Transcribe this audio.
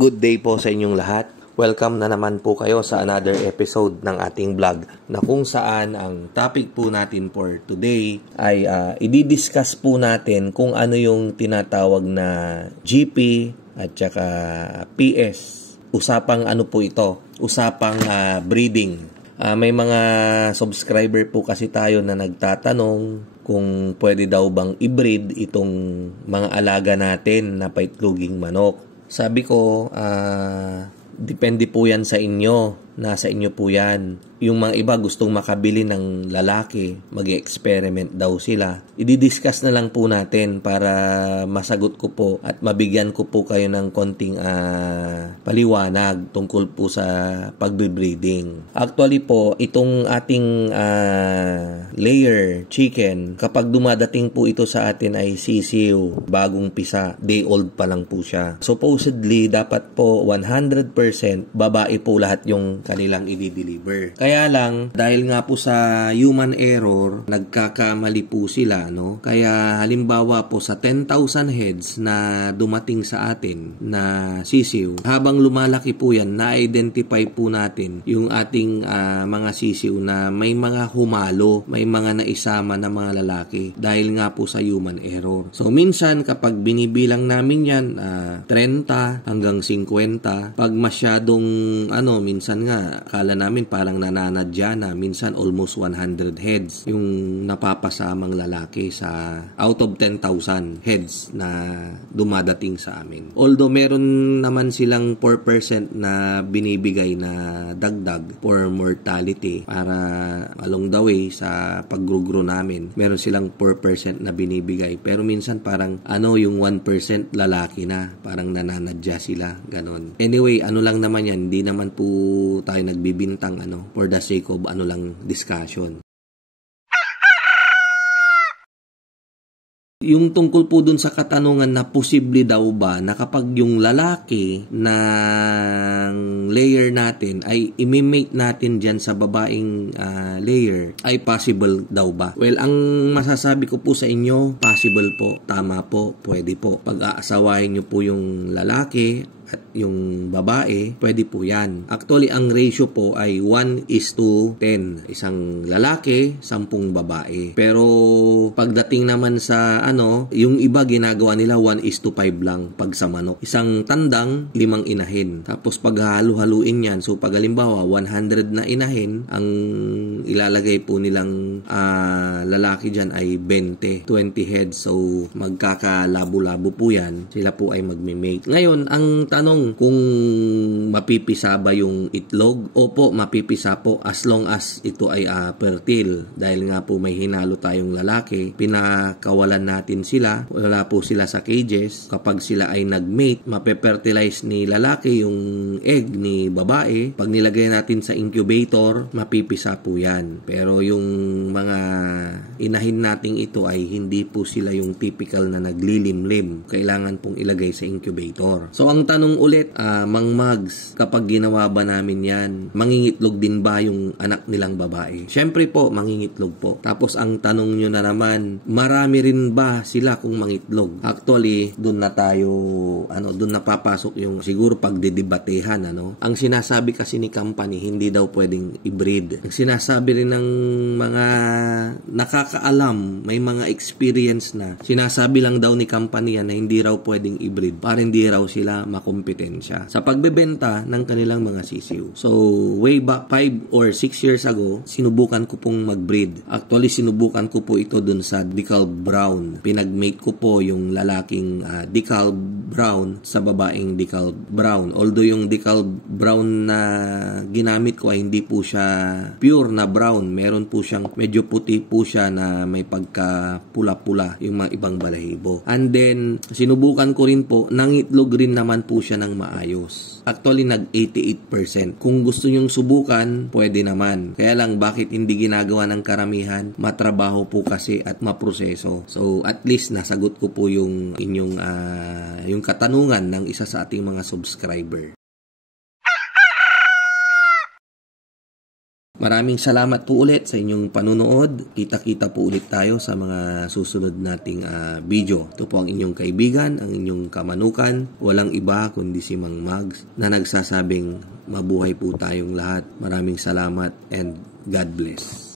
Good day po sa inyong lahat. Welcome na naman po kayo sa another episode ng ating vlog na kung saan ang topic po natin for today ay i-discuss po natin kung ano yung tinatawag na GP at saka PS. Usapang ano po ito? Usapang breeding. May mga subscriber po kasi tayo na nagtatanong kung pwede daw bang i-breed itong mga alaga natin na paitloging manok. Sabi ko, depende po yan sa inyo. Nasa inyo po yan. Yung mga iba gustong makabili ng lalaki, mag-experiment daw sila. I-discuss na lang po natin para masagot ko po at mabigyan ko po kayo ng konting paliwanag tungkol po sa pagbe-breeding. Actually po, itong ating layer chicken, kapag dumadating po ito sa atin ay sisiw, bagong pisa, day old pa lang po siya. Supposedly, dapat po 100% babae po lahat yung kanilang i-deliver. Kaya lang, dahil nga po sa human error, nagkakamali po sila, no? Kaya halimbawa po sa 10,000 heads na dumating sa atin na sisiw, habang lumalaki po yan, na-identify po natin yung ating mga sisiw na may mga humalo, may mga naisama na mga lalaki dahil nga po sa human error. So minsan kapag binibilang namin yan 30 hanggang 50, pag masyadong minsan nga kala namin parang nananadya na, minsan almost 100 heads yung napapasamang lalaki sa out of 10,000 heads na dumadating sa amin. Although meron naman silang 4% na binibigay na dagdag for mortality para along the way sa paggrugro namin, meron silang 4% na binibigay. Pero minsan parang yung 1% lalaki na, parang nananadya sila, ganon. Anyway, lang naman yan, hindi naman po tayo nagbibintang for the sake of discussion. Yung tungkol po dun sa katanungan na posible daw ba na kapag yung lalaki ng layer natin ay imimate natin dyan sa babaeng layer, ay possible daw ba? Well, ang masasabi ko po sa inyo, possible po, tama po, pwede po. Pag-aasawahin nyo po yung lalaki at yung babae, pwede po yan. Actually, ang ratio po ay 1:10. Isang lalaki, 10 babae. Pero pagdating naman sa yung iba ginagawa nila 1:5 lang pag sa manok. Isang tandang, 5 inahin. Tapos pag halu-haluin yan, so pag halimbawa 100 na inahin, ang ilalagay po nilang lalaki dyan ay 20 heads. So magkakalabo-labo po yan. Sila po ay magme-mate. Ngayon, ang tanong kung mapipisa ba yung itlog? Opo, mapipisa po as long as ito ay fertile. Dahil nga po may hinalo tayong lalaki, pinakawalan natin sila, wala po sila sa cages. Kapag sila ay nag-mate, mape-fertilize ni lalaki yung egg ni babae. Pag nilagay natin sa incubator, mapipisa po yan. Pero yung mga inahin nating ito ay hindi po sila yung typical na naglilimlim. Kailangan pong ilagay sa incubator. So ang tanong ulit, Mang Mags, kapag ginawa ba namin yan, mangingitlog din ba yung anak nilang babae? Syempre po, mangingitlog po. Tapos ang tanong nyo na naman, marami rin ba sila kung mangitlog? Actually, dun na tayo, dun na papasok yung siguro pagdidebatehan, Ang sinasabi kasi ni company, hindi daw pwedeng i-breed. Ang sinasabi rin ng mga nakakaalam, may mga experience na, sinasabi lang daw ni company yan na hindi raw pwedeng i-breed para hindi raw sila makompetensya sa pagbebenta ng kanilang mga sisiw. So, way back 5 or 6 years ago, sinubukan ko pong mag-breed. Actually, sinubukan ko po ito dun sa decal brown. Pinag-mate ko po yung lalaking decal brown sa babaeng decal brown. Although yung decal brown na ginamit ko ay hindi po siya pure na brown. Meron po siyang medyo puti po siya na may pagka pula-pula yung mga ibang balahibo. And then, sinubukan ko rin po, nangitlog rin naman po siya ng maayos. Actually, nag-88%. Kung gusto nyong subukan, pwede naman. Kaya lang, bakit hindi ginagawa ng karamihan? Matrabaho po kasi at maproseso. So, at least, nasagot ko po yung inyong yung katanungan ng isa sa ating mga subscriber. Maraming salamat po ulit sa inyong panunood. Kita-kita po ulit tayo sa mga susunod nating video. Ito po ang inyong kaibigan, ang inyong kamanukan. Walang iba kundi si Mang Mags na nagsasabing mabuhay po tayong lahat. Maraming salamat and God bless.